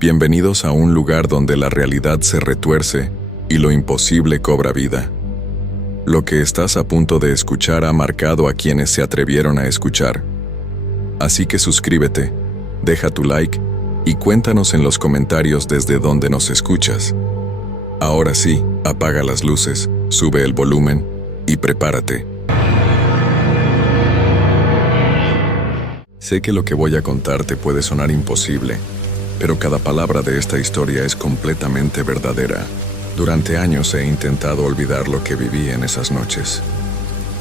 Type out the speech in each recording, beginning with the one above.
Bienvenidos a un lugar donde la realidad se retuerce y lo imposible cobra vida. Lo que estás a punto de escuchar ha marcado a quienes se atrevieron a escuchar. Así que suscríbete, deja tu like y cuéntanos en los comentarios desde dónde nos escuchas. Ahora sí, apaga las luces, sube el volumen y prepárate. Sé que lo que voy a contarte puede sonar imposible, pero cada palabra de esta historia es completamente verdadera. Durante años he intentado olvidar lo que viví en esas noches,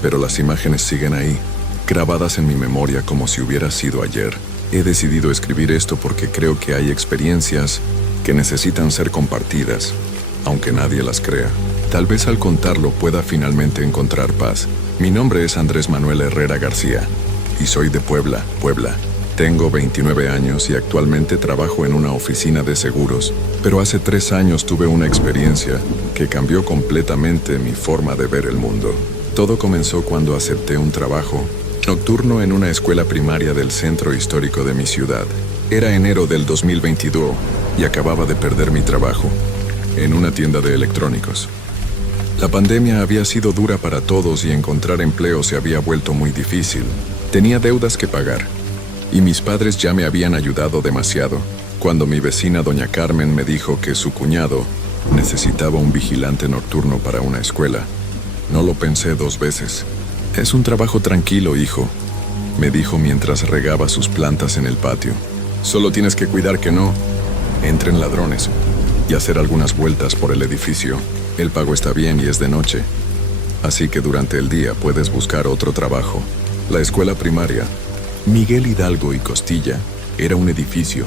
pero las imágenes siguen ahí, grabadas en mi memoria como si hubiera sido ayer. He decidido escribir esto porque creo que hay experiencias que necesitan ser compartidas, aunque nadie las crea. Tal vez al contarlo pueda finalmente encontrar paz. Mi nombre es Andrés Manuel Herrera García y soy de Puebla, Puebla. Tengo 29 años y actualmente trabajo en una oficina de seguros, pero hace 3 años tuve una experiencia que cambió completamente mi forma de ver el mundo. Todo comenzó cuando acepté un trabajo nocturno en una escuela primaria del centro histórico de mi ciudad. Era enero del 2022 y acababa de perder mi trabajo en una tienda de electrónicos. La pandemia había sido dura para todos y encontrar empleo se había vuelto muy difícil. Tenía deudas que pagar y mis padres ya me habían ayudado demasiado. Cuando mi vecina doña Carmen me dijo que su cuñado necesitaba un vigilante nocturno para una escuela, no lo pensé 2 veces. «Es un trabajo tranquilo, hijo», me dijo mientras regaba sus plantas en el patio. «Solo tienes que cuidar que no entren ladrones y hacer algunas vueltas por el edificio. El pago está bien y es de noche, así que durante el día puedes buscar otro trabajo». La escuela primaria Miguel Hidalgo y Costilla era un edificio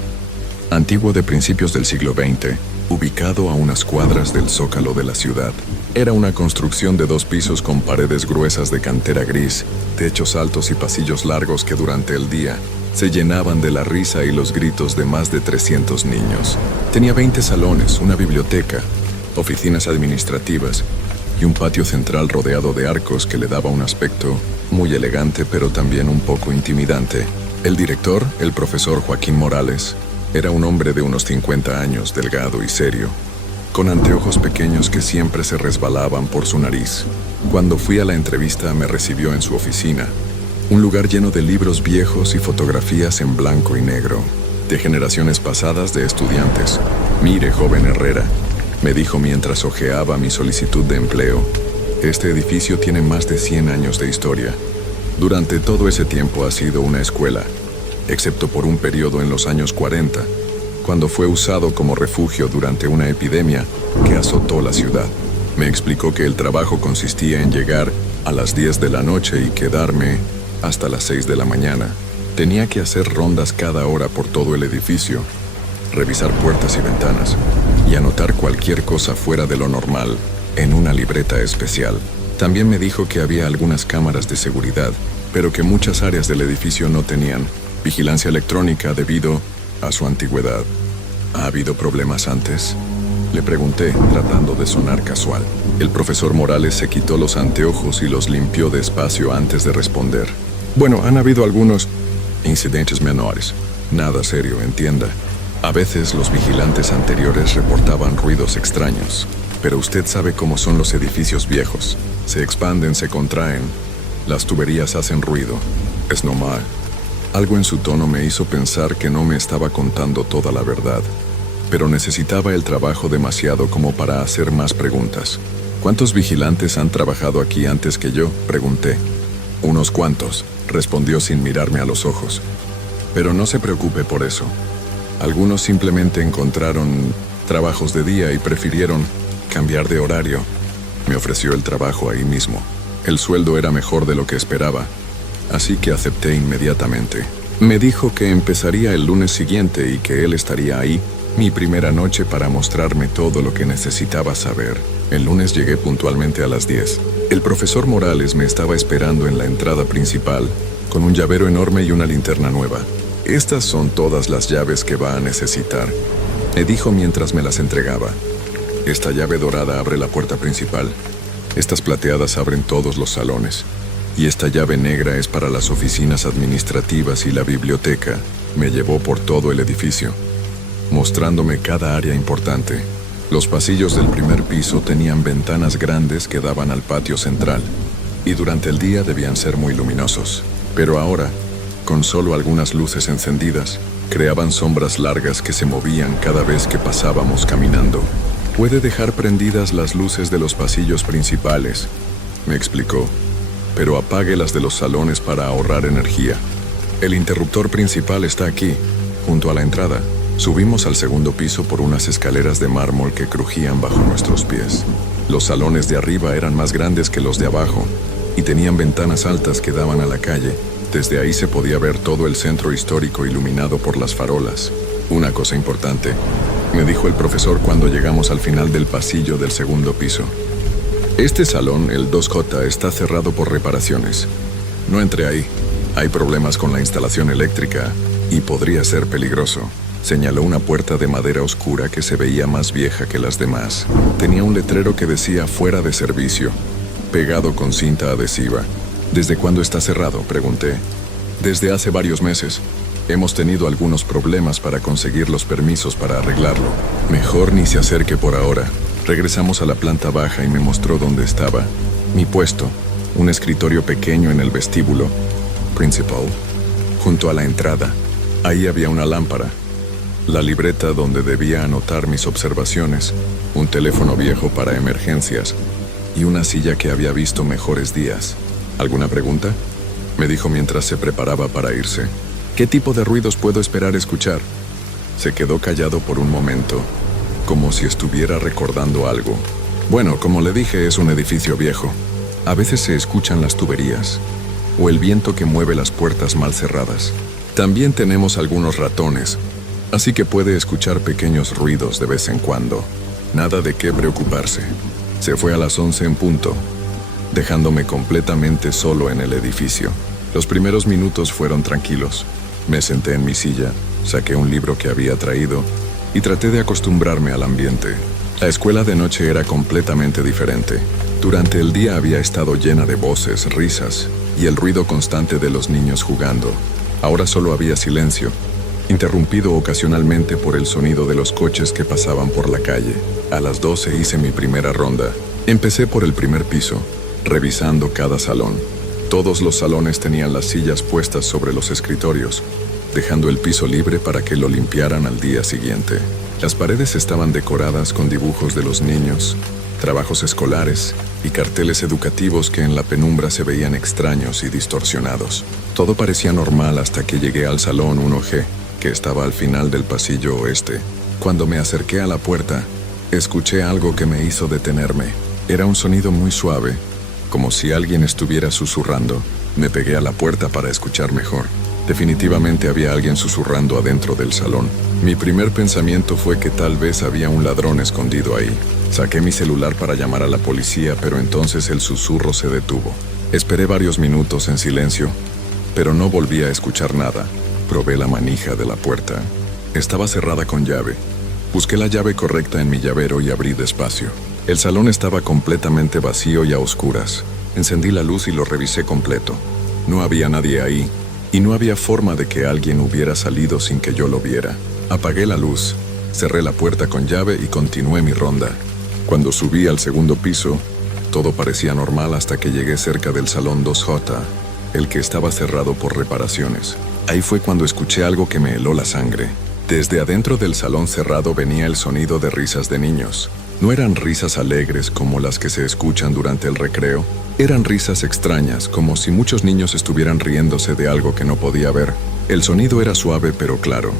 antiguo de principios del siglo XX, ubicado a unas cuadras del zócalo de la ciudad. Era una construcción de 2 pisos con paredes gruesas de cantera gris, techos altos y pasillos largos que durante el día se llenaban de la risa y los gritos de más de 300 niños. Tenía 20 salones, una biblioteca, oficinas administrativas y un patio central rodeado de arcos que le daba un aspecto muy elegante pero también un poco intimidante. El director, el profesor Joaquín Morales, era un hombre de unos 50 años, delgado y serio, con anteojos pequeños que siempre se resbalaban por su nariz. Cuando fui a la entrevista me recibió en su oficina, un lugar lleno de libros viejos y fotografías en blanco y negro, de generaciones pasadas de estudiantes. «Mire, joven Herrera», me dijo mientras hojeaba mi solicitud de empleo, «este edificio tiene más de 100 años de historia. Durante todo ese tiempo ha sido una escuela, excepto por un periodo en los años 40, cuando fue usado como refugio durante una epidemia que azotó la ciudad». Me explicó que el trabajo consistía en llegar a las 10 de la noche y quedarme hasta las 6 de la mañana. Tenía que hacer rondas cada hora por todo el edificio, revisar puertas y ventanas y anotar cualquier cosa fuera de lo normal en una libreta especial. También me dijo que había algunas cámaras de seguridad, pero que muchas áreas del edificio no tenían vigilancia electrónica debido a su antigüedad. ¿Ha habido problemas antes?, le pregunté, tratando de sonar casual. El profesor Morales se quitó los anteojos y los limpió despacio antes de responder. «Bueno, han habido algunos incidentes menores. Nada serio, entienda. A veces los vigilantes anteriores reportaban ruidos extraños, pero usted sabe cómo son los edificios viejos. Se expanden, se contraen, las tuberías hacen ruido. Es normal». Algo en su tono me hizo pensar que no me estaba contando toda la verdad, pero necesitaba el trabajo demasiado como para hacer más preguntas. «¿Cuántos vigilantes han trabajado aquí antes que yo?», pregunté. «Unos cuantos», respondió sin mirarme a los ojos. «Pero no se preocupe por eso. Algunos simplemente encontraron trabajos de día y prefirieron cambiar de horario». Me ofreció el trabajo ahí mismo. El sueldo era mejor de lo que esperaba, así que acepté inmediatamente. Me dijo que empezaría el lunes siguiente y que él estaría ahí mi primera noche para mostrarme todo lo que necesitaba saber. El lunes llegué puntualmente a las 10. El profesor Morales me estaba esperando en la entrada principal, con un llavero enorme y una linterna nueva. «Estas son todas las llaves que va a necesitar», me dijo mientras me las entregaba. «Esta llave dorada abre la puerta principal. Estas plateadas abren todos los salones. Y esta llave negra es para las oficinas administrativas y la biblioteca». Me llevó por todo el edificio. mostrándome cada área importante. Los pasillos del primer piso tenían ventanas grandes que daban al patio central, y durante el día debían ser muy luminosos. Pero ahora, con solo algunas luces encendidas, creaban sombras largas que se movían cada vez que pasábamos caminando. «Puede dejar prendidas las luces de los pasillos principales», me explicó, «pero apague las de los salones para ahorrar energía. El interruptor principal está aquí, junto a la entrada». Subimos al segundo piso por unas escaleras de mármol que crujían bajo nuestros pies. Los salones de arriba eran más grandes que los de abajo y tenían ventanas altas que daban a la calle. Desde ahí se podía ver todo el centro histórico iluminado por las farolas. «Una cosa importante», me dijo el profesor cuando llegamos al final del pasillo del segundo piso. «Este salón, el 2J, está cerrado por reparaciones. No entre ahí. Hay problemas con la instalación eléctrica y podría ser peligroso». Señaló una puerta de madera oscura que se veía más vieja que las demás. Tenía un letrero que decía «Fuera de servicio», pegado con cinta adhesiva. «¿Desde cuándo está cerrado?», pregunté. «Desde hace varios meses. Hemos tenido algunos problemas para conseguir los permisos para arreglarlo». «Mejor ni se acerque por ahora». Regresamos a la planta baja y me mostró dónde estaba mi puesto, un escritorio pequeño en el vestíbulo principal, junto a la entrada. Ahí había una lámpara, la libreta donde debía anotar mis observaciones, un teléfono viejo para emergencias y una silla que había visto mejores días. «¿Alguna pregunta?», me dijo mientras se preparaba para irse. «¿Qué tipo de ruidos puedo esperar escuchar?». Se quedó callado por un momento, como si estuviera recordando algo. «Bueno, como le dije, es un edificio viejo. A veces se escuchan las tuberías o el viento que mueve las puertas mal cerradas. También tenemos algunos ratones, así que puede escuchar pequeños ruidos de vez en cuando. Nada de qué preocuparse». Se fue a las 11 en punto, dejándome completamente solo en el edificio. Los primeros minutos fueron tranquilos. Me senté en mi silla, saqué un libro que había traído y traté de acostumbrarme al ambiente. La escuela de noche era completamente diferente. Durante el día había estado llena de voces, risas y el ruido constante de los niños jugando. Ahora solo había silencio, interrumpido ocasionalmente por el sonido de los coches que pasaban por la calle. A las 12 hice mi primera ronda. Empecé por el primer piso, revisando cada salón. Todos los salones tenían las sillas puestas sobre los escritorios, dejando el piso libre para que lo limpiaran al día siguiente. Las paredes estaban decoradas con dibujos de los niños, trabajos escolares y carteles educativos que en la penumbra se veían extraños y distorsionados. Todo parecía normal hasta que llegué al salón 1G, que estaba al final del pasillo oeste. Cuando me acerqué a la puerta, escuché algo que me hizo detenerme. Era un sonido muy suave, como si alguien estuviera susurrando. Me pegué a la puerta para escuchar mejor. Definitivamente había alguien susurrando adentro del salón. Mi primer pensamiento fue que tal vez había un ladrón escondido ahí. Saqué mi celular para llamar a la policía, pero entonces el susurro se detuvo. Esperé varios minutos en silencio, pero no volví a escuchar nada. Probé la manija de la puerta. Estaba cerrada con llave. Busqué la llave correcta en mi llavero y abrí despacio. El salón estaba completamente vacío y a oscuras. Encendí la luz y lo revisé completo. No había nadie ahí, y no había forma de que alguien hubiera salido sin que yo lo viera. Apagué la luz, cerré la puerta con llave y continué mi ronda. Cuando subí al segundo piso, todo parecía normal hasta que llegué cerca del salón 2J, el que estaba cerrado por reparaciones. Ahí fue cuando escuché algo que me heló la sangre. Desde adentro del salón cerrado venía el sonido de risas de niños. No eran risas alegres como las que se escuchan durante el recreo. Eran risas extrañas, como si muchos niños estuvieran riéndose de algo que no podía ver. El sonido era suave pero claro,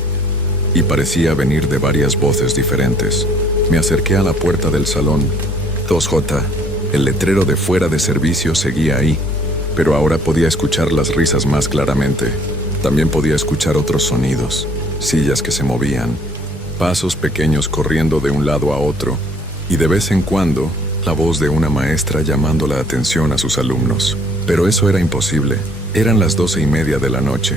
y parecía venir de varias voces diferentes. Me acerqué a la puerta del salón 2J. El letrero de fuera de servicio seguía ahí, pero ahora podía escuchar las risas más claramente. También podía escuchar otros sonidos, sillas que se movían, pasos pequeños corriendo de un lado a otro, y de vez en cuando, la voz de una maestra llamando la atención a sus alumnos. Pero eso era imposible. Eran las 12:30 de la noche,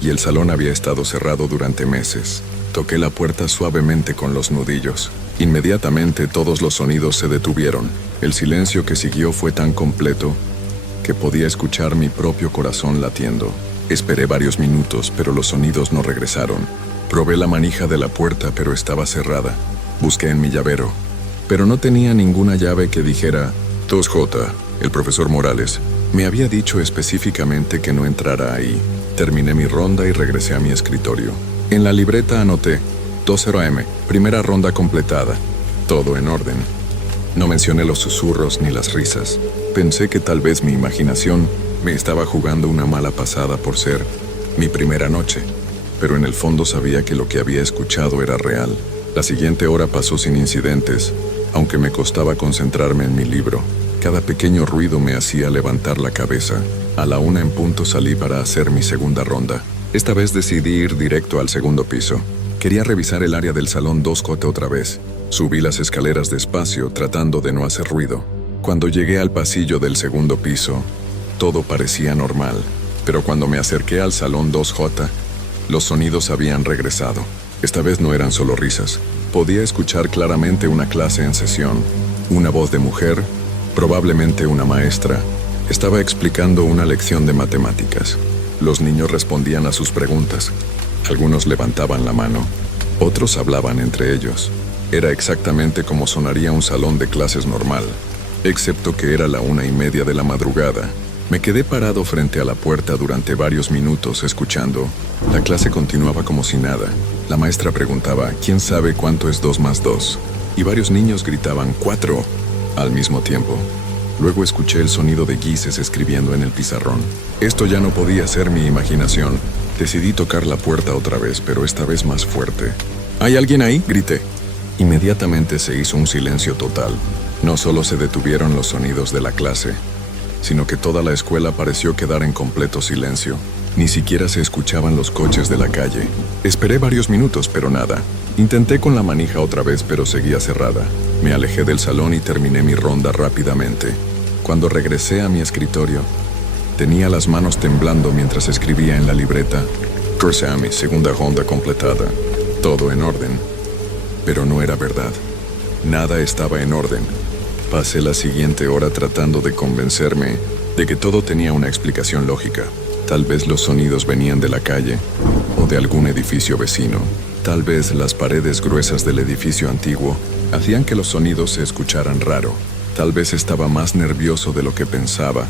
y el salón había estado cerrado durante meses. Toqué la puerta suavemente con los nudillos. Inmediatamente todos los sonidos se detuvieron. El silencio que siguió fue tan completo que podía escuchar mi propio corazón latiendo. Esperé varios minutos, pero los sonidos no regresaron. Probé la manija de la puerta, pero estaba cerrada. Busqué en mi llavero, pero no tenía ninguna llave que dijera 2J. El profesor Morales me había dicho específicamente que no entrara ahí. Terminé mi ronda y regresé a mi escritorio. En la libreta anoté 20 AM, primera ronda completada. Todo en orden. No mencioné los susurros ni las risas. Pensé que tal vez mi imaginación me estaba jugando una mala pasada por ser mi primera noche, pero en el fondo sabía que lo que había escuchado era real. La siguiente hora pasó sin incidentes, aunque me costaba concentrarme en mi libro. Cada pequeño ruido me hacía levantar la cabeza. A la 1 en punto salí para hacer mi segunda ronda. Esta vez decidí ir directo al segundo piso. Quería revisar el área del salón 2J otra vez. Subí las escaleras despacio, tratando de no hacer ruido. Cuando llegué al pasillo del segundo piso, todo parecía normal. Pero cuando me acerqué al salón 2J, los sonidos habían regresado. Esta vez no eran solo risas. Podía escuchar claramente una clase en sesión. Una voz de mujer, probablemente una maestra, estaba explicando una lección de matemáticas. Los niños respondían a sus preguntas. Algunos levantaban la mano, otros hablaban entre ellos. Era exactamente como sonaría un salón de clases normal, excepto que era la 1:30 de la madrugada. Me quedé parado frente a la puerta durante varios minutos escuchando. La clase continuaba como si nada. La maestra preguntaba, ¿quién sabe cuánto es 2 más 2? Y varios niños gritaban, 4, al mismo tiempo. Luego escuché el sonido de Gises escribiendo en el pizarrón. Esto ya no podía ser mi imaginación. Decidí tocar la puerta otra vez, pero esta vez más fuerte. ¿Hay alguien ahí?, grité. Inmediatamente se hizo un silencio total. No solo se detuvieron los sonidos de la clase, sino que toda la escuela pareció quedar en completo silencio. Ni siquiera se escuchaban los coches de la calle. Esperé varios minutos, pero nada. Intenté con la manija otra vez, pero seguía cerrada. Me alejé del salón y terminé mi ronda rápidamente. Cuando regresé a mi escritorio, tenía las manos temblando mientras escribía en la libreta. Cursé a mi segunda ronda completada. Todo en orden. Pero no era verdad. Nada estaba en orden. Pasé la siguiente hora tratando de convencerme de que todo tenía una explicación lógica. Tal vez los sonidos venían de la calle o de algún edificio vecino. Tal vez las paredes gruesas del edificio antiguo hacían que los sonidos se escucharan raro. Tal vez estaba más nervioso de lo que pensaba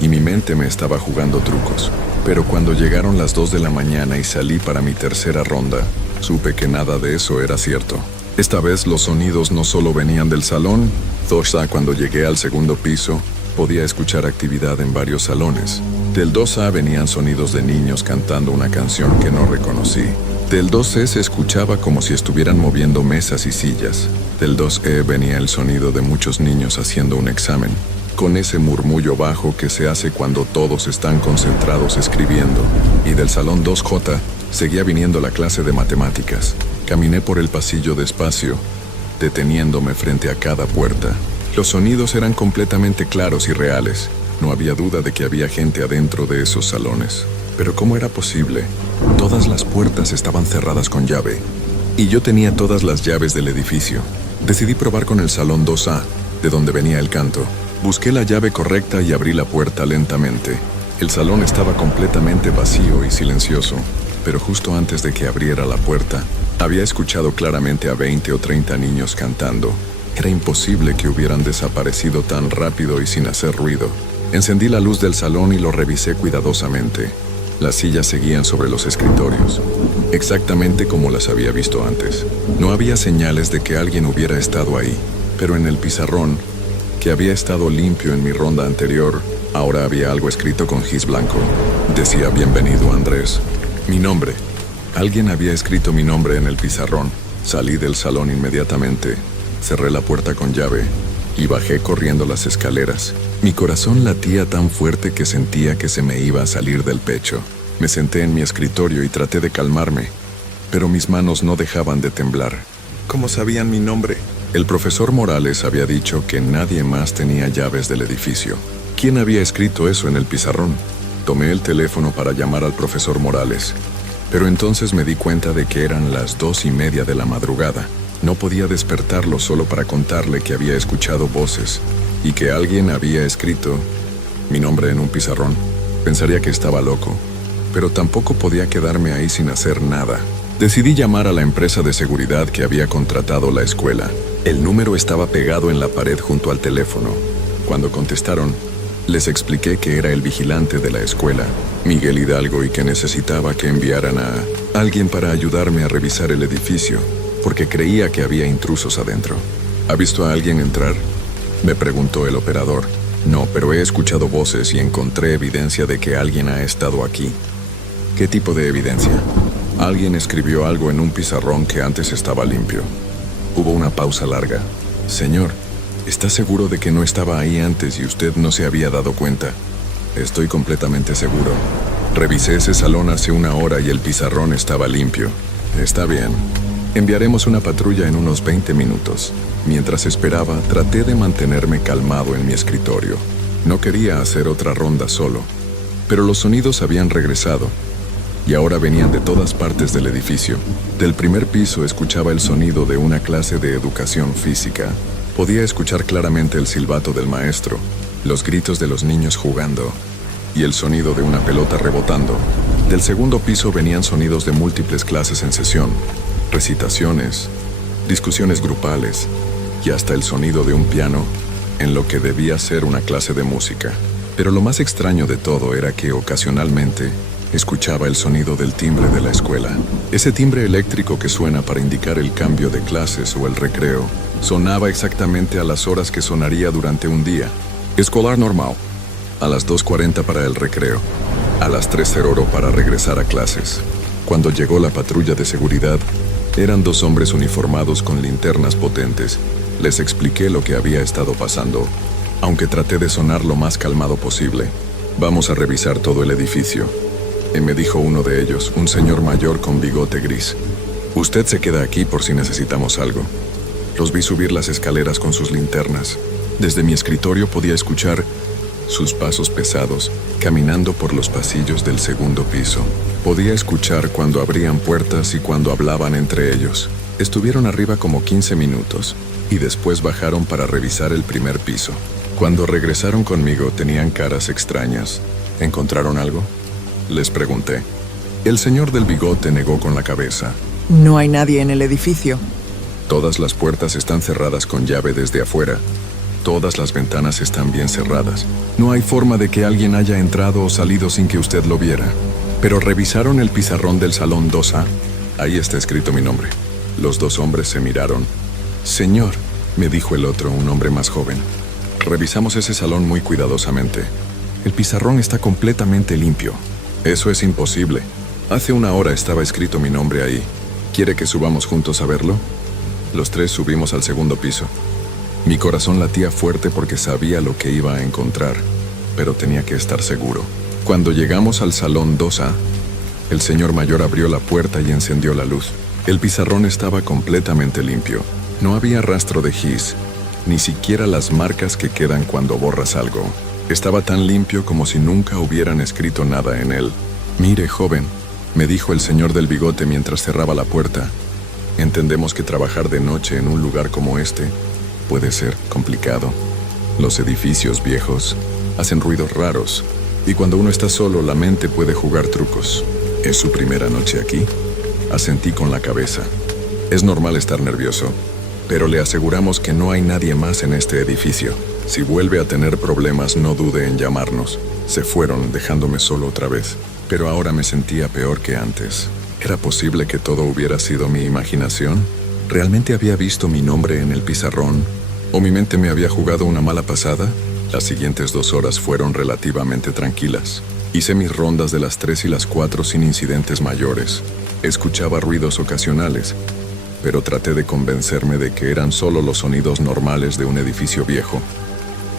y mi mente me estaba jugando trucos. Pero cuando llegaron las 2 de la mañana y salí para mi tercera ronda, supe que nada de eso era cierto. Esta vez los sonidos no solo venían del salón. Cuando llegué al segundo piso, podía escuchar actividad en varios salones. Del 2A venían sonidos de niños cantando una canción que no reconocí. Del 2C se escuchaba como si estuvieran moviendo mesas y sillas. Del 2E venía el sonido de muchos niños haciendo un examen, con ese murmullo bajo que se hace cuando todos están concentrados escribiendo. Y del salón 2J seguía viniendo la clase de matemáticas. Caminé por el pasillo despacio, deteniéndome frente a cada puerta. Los sonidos eran completamente claros y reales. No había duda de que había gente adentro de esos salones. Pero ¿cómo era posible? Todas las puertas estaban cerradas con llave, y yo tenía todas las llaves del edificio. Decidí probar con el salón 2A, de donde venía el canto. Busqué la llave correcta y abrí la puerta lentamente. El salón estaba completamente vacío y silencioso, pero justo antes de que abriera la puerta, había escuchado claramente a 20 o 30 niños cantando. Era imposible que hubieran desaparecido tan rápido y sin hacer ruido. Encendí la luz del salón y lo revisé cuidadosamente. Las sillas seguían sobre los escritorios, exactamente como las había visto antes. No había señales de que alguien hubiera estado ahí, pero en el pizarrón, que había estado limpio en mi ronda anterior, ahora había algo escrito con gis blanco. Decía: bienvenido, Andrés. Mi nombre. Alguien había escrito mi nombre en el pizarrón. Salí del salón inmediatamente, cerré la puerta con llave y bajé corriendo las escaleras. Mi corazón latía tan fuerte que sentía que se me iba a salir del pecho. Me senté en mi escritorio y traté de calmarme, pero mis manos no dejaban de temblar. ¿Cómo sabían mi nombre? El profesor Morales había dicho que nadie más tenía llaves del edificio. ¿Quién había escrito eso en el pizarrón? Tomé el teléfono para llamar al profesor Morales, pero entonces me di cuenta de que eran las 2:30 de la madrugada. No podía despertarlo solo para contarle que había escuchado voces y que alguien había escrito mi nombre en un pizarrón. Pensaría que estaba loco, pero tampoco podía quedarme ahí sin hacer nada. Decidí llamar a la empresa de seguridad que había contratado la escuela. El número estaba pegado en la pared junto al teléfono. Cuando contestaron, les expliqué que era el vigilante de la escuela, Miguel Hidalgo, y que necesitaba que enviaran a alguien para ayudarme a revisar el edificio, porque creía que había intrusos adentro. ¿Ha visto a alguien entrar?, me preguntó el operador. No, pero he escuchado voces y encontré evidencia de que alguien ha estado aquí. ¿Qué tipo de evidencia? Alguien escribió algo en un pizarrón que antes estaba limpio. Hubo una pausa larga. Señor, ¿está seguro de que no estaba ahí antes y usted no se había dado cuenta? Estoy completamente seguro. Revisé ese salón hace una hora y el pizarrón estaba limpio. Está bien. Enviaremos una patrulla en unos 20 minutos. Mientras esperaba, traté de mantenerme calmado en mi escritorio. No quería hacer otra ronda solo, pero los sonidos habían regresado y ahora venían de todas partes del edificio. Del primer piso escuchaba el sonido de una clase de educación física. Podía escuchar claramente el silbato del maestro, los gritos de los niños jugando y el sonido de una pelota rebotando. Del segundo piso venían sonidos de múltiples clases en sesión, recitaciones, discusiones grupales y hasta el sonido de un piano en lo que debía ser una clase de música. Pero lo más extraño de todo era que ocasionalmente escuchaba el sonido del timbre de la escuela. Ese timbre eléctrico que suena para indicar el cambio de clases o el recreo sonaba exactamente a las horas que sonaría durante un día escolar normal. A las 2:40 para el recreo, a las 3:00 para regresar a clases. Cuando llegó la patrulla de seguridad, eran 2 hombres uniformados con linternas potentes. Les expliqué lo que había estado pasando, aunque traté de sonar lo más calmado posible. Vamos a revisar todo el edificio, me dijo uno de ellos, un señor mayor con bigote gris. Usted se queda aquí por si necesitamos algo. Los vi subir las escaleras con sus linternas. Desde mi escritorio podía escuchar sus pasos pesados, caminando por los pasillos del segundo piso. Podía escuchar cuando abrían puertas y cuando hablaban entre ellos. Estuvieron arriba como 15 minutos y después bajaron para revisar el primer piso. Cuando regresaron conmigo tenían caras extrañas. ¿Encontraron algo?, les pregunté. El señor del bigote negó con la cabeza. No hay nadie en el edificio. Todas las puertas están cerradas con llave desde afuera. Todas las ventanas están bien cerradas. No hay forma de que alguien haya entrado o salido sin que usted lo viera. Pero revisaron el pizarrón del salón 2A. Ahí está escrito mi nombre. Los 2 hombres se miraron. Señor, me dijo el otro, un hombre más joven. Revisamos ese salón muy cuidadosamente. El pizarrón está completamente limpio. Eso es imposible. Hace una hora estaba escrito mi nombre ahí. ¿Quiere que subamos juntos a verlo? Los 3 subimos al segundo piso. Mi corazón latía fuerte porque sabía lo que iba a encontrar, pero tenía que estar seguro. Cuando llegamos al salón 2A, el señor mayor abrió la puerta y encendió la luz. El pizarrón estaba completamente limpio. No había rastro de gis, ni siquiera las marcas que quedan cuando borras algo. Estaba tan limpio como si nunca hubieran escrito nada en él. Mire, joven, me dijo el señor del bigote mientras cerraba la puerta. Entendemos que trabajar de noche en un lugar como este puede ser complicado. Los edificios viejos hacen ruidos raros y cuando uno está solo la mente puede jugar trucos. ¿Es su primera noche aquí?, asentí con la cabeza. Es normal estar nervioso, pero le aseguramos que no hay nadie más en este edificio. Si vuelve a tener problemas, no dude en llamarnos. Se fueron, dejándome solo otra vez, pero ahora me sentía peor que antes. ¿Era posible que todo hubiera sido mi imaginación? ¿Realmente había visto mi nombre en el pizarrón? ¿O mi mente me había jugado una mala pasada? Las siguientes 2 horas fueron relativamente tranquilas. Hice mis rondas de las 3 y las 4 sin incidentes mayores. Escuchaba ruidos ocasionales, pero traté de convencerme de que eran solo los sonidos normales de un edificio viejo.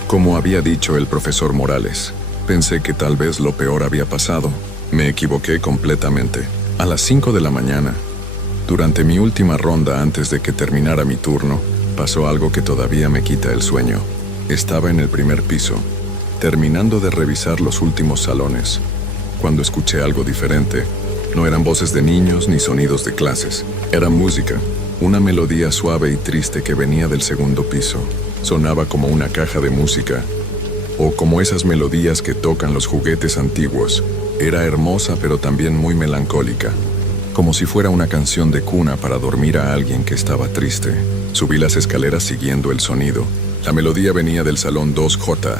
Como había dicho el profesor Morales, pensé que tal vez lo peor había pasado. Me equivoqué completamente. A las 5 de la mañana, durante mi última ronda antes de que terminara mi turno, pasó algo que todavía me quita el sueño. Estaba en el primer piso, terminando de revisar los últimos salones, cuando escuché algo diferente. No eran voces de niños ni sonidos de clases. Era música, una melodía suave y triste que venía del segundo piso. Sonaba como una caja de música, o como esas melodías que tocan los juguetes antiguos. Era hermosa pero también muy melancólica, como si fuera una canción de cuna para dormir a alguien que estaba triste. Subí las escaleras siguiendo el sonido. La melodía venía del salón 2J,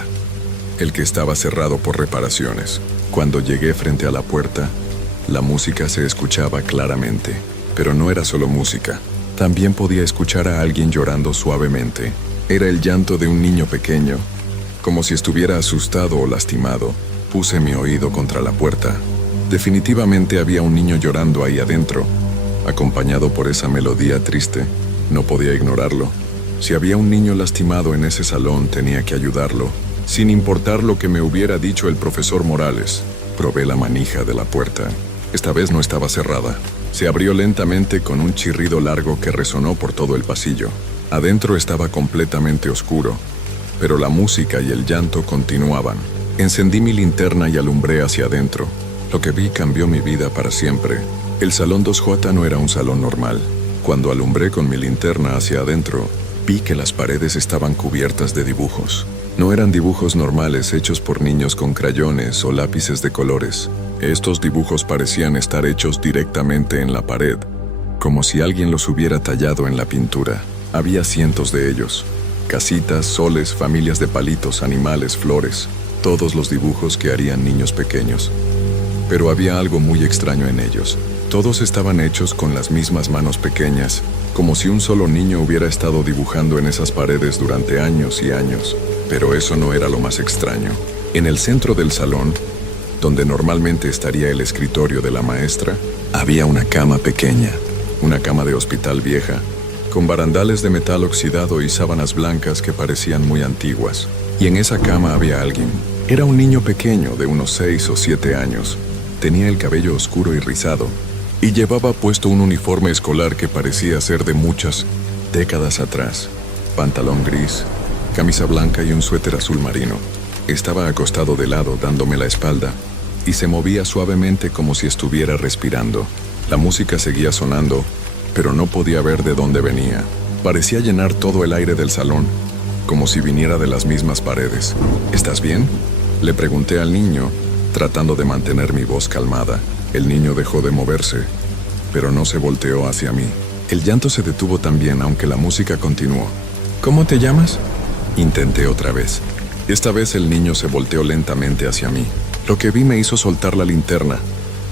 el que estaba cerrado por reparaciones. Cuando llegué frente a la puerta, la música se escuchaba claramente, pero no era solo música. También podía escuchar a alguien llorando suavemente. Era el llanto de un niño pequeño, como si estuviera asustado o lastimado. Puse mi oído contra la puerta. Definitivamente había un niño llorando ahí adentro, acompañado por esa melodía triste. No podía ignorarlo. Si había un niño lastimado en ese salón, tenía que ayudarlo, sin importar lo que me hubiera dicho el profesor Morales. Probé la manija de la puerta. Esta vez no estaba cerrada. Se abrió lentamente con un chirrido largo que resonó por todo el pasillo. Adentro estaba completamente oscuro, pero la música y el llanto continuaban. Encendí mi linterna y alumbré hacia adentro. Lo que vi cambió mi vida para siempre. El salón 2J no era un salón normal. Cuando alumbré con mi linterna hacia adentro, vi que las paredes estaban cubiertas de dibujos. No eran dibujos normales hechos por niños con crayones o lápices de colores. Estos dibujos parecían estar hechos directamente en la pared, como si alguien los hubiera tallado en la pintura. Había cientos de ellos. Casitas, soles, familias de palitos, animales, flores. Todos los dibujos que harían niños pequeños. Pero había algo muy extraño en ellos. Todos estaban hechos con las mismas manos pequeñas, como si un solo niño hubiera estado dibujando en esas paredes durante años y años. Pero eso no era lo más extraño. En el centro del salón, donde normalmente estaría el escritorio de la maestra, había una cama pequeña, una cama de hospital vieja, con barandales de metal oxidado y sábanas blancas que parecían muy antiguas. Y en esa cama había alguien. Era un niño pequeño de unos 6 o 7 años. Tenía el cabello oscuro y rizado, y llevaba puesto un uniforme escolar que parecía ser de muchas décadas atrás. Pantalón gris, camisa blanca y un suéter azul marino. Estaba acostado de lado dándome la espalda, y se movía suavemente como si estuviera respirando. La música seguía sonando, pero no podía ver de dónde venía. Parecía llenar todo el aire del salón, como si viniera de las mismas paredes. ¿Estás bien?, le pregunté al niño, tratando de mantener mi voz calmada. El niño dejó de moverse, pero no se volteó hacia mí. El llanto se detuvo también, aunque la música continuó. ¿Cómo te llamas?, intenté otra vez. Esta vez el niño se volteó lentamente hacia mí. Lo que vi me hizo soltar la linterna,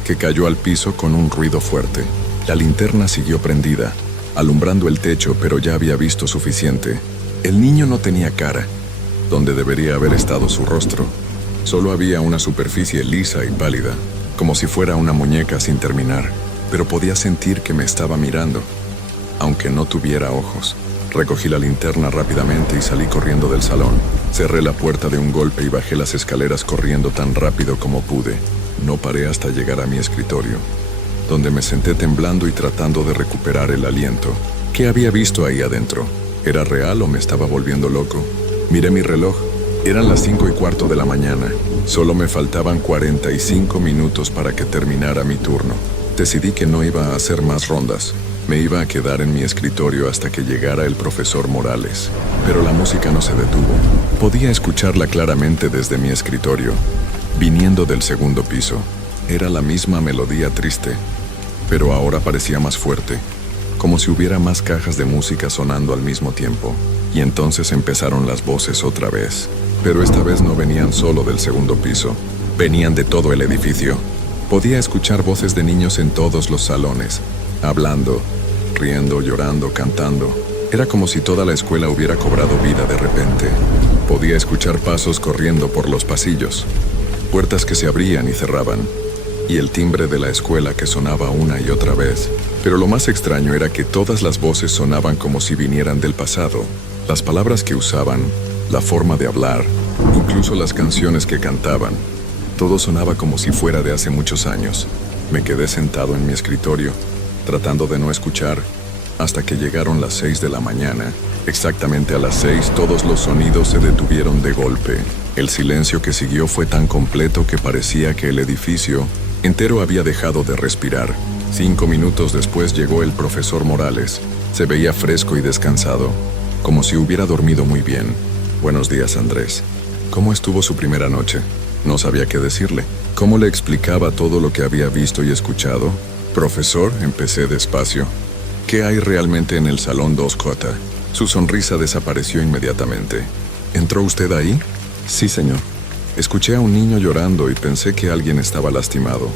que cayó al piso con un ruido fuerte. La linterna siguió prendida, alumbrando el techo, pero ya había visto suficiente. El niño no tenía cara, donde debería haber estado su rostro. Solo había una superficie lisa y pálida, como si fuera una muñeca sin terminar, pero podía sentir que me estaba mirando, aunque no tuviera ojos. Recogí la linterna rápidamente y salí corriendo del salón. Cerré la puerta de un golpe y bajé las escaleras corriendo tan rápido como pude. No paré hasta llegar a mi escritorio, donde me senté temblando y tratando de recuperar el aliento. ¿Qué había visto ahí adentro? ¿Era real o me estaba volviendo loco? Miré mi reloj. Eran las 5:15 de la mañana. Solo me faltaban 45 minutos para que terminara mi turno. Decidí que no iba a hacer más rondas. Me iba a quedar en mi escritorio hasta que llegara el profesor Morales. Pero la música no se detuvo. Podía escucharla claramente desde mi escritorio, viniendo del segundo piso. Era la misma melodía triste, pero ahora parecía más fuerte, como si hubiera más cajas de música sonando al mismo tiempo. Y entonces empezaron las voces otra vez. Pero esta vez no venían solo del segundo piso, venían de todo el edificio. Podía escuchar voces de niños en todos los salones, hablando, riendo, llorando, cantando. Era como si toda la escuela hubiera cobrado vida de repente. Podía escuchar pasos corriendo por los pasillos, puertas que se abrían y cerraban, y el timbre de la escuela que sonaba una y otra vez. Pero lo más extraño era que todas las voces sonaban como si vinieran del pasado. Las palabras que usaban, la forma de hablar, incluso las canciones que cantaban. Todo sonaba como si fuera de hace muchos años. Me quedé sentado en mi escritorio, tratando de no escuchar, hasta que llegaron las 6 de la mañana. Exactamente a las 6 todos los sonidos se detuvieron de golpe. El silencio que siguió fue tan completo que parecía que el edificio entero había dejado de respirar. 5 minutos después llegó el profesor Morales. Se veía fresco y descansado, como si hubiera dormido muy bien. Buenos días, Andrés. ¿Cómo estuvo su primera noche? No sabía qué decirle. ¿Cómo le explicaba todo lo que había visto y escuchado? Profesor, empecé despacio. ¿Qué hay realmente en el salón 2J? Su sonrisa desapareció inmediatamente. ¿Entró usted ahí? Sí, señor. Escuché a un niño llorando y pensé que alguien estaba lastimado.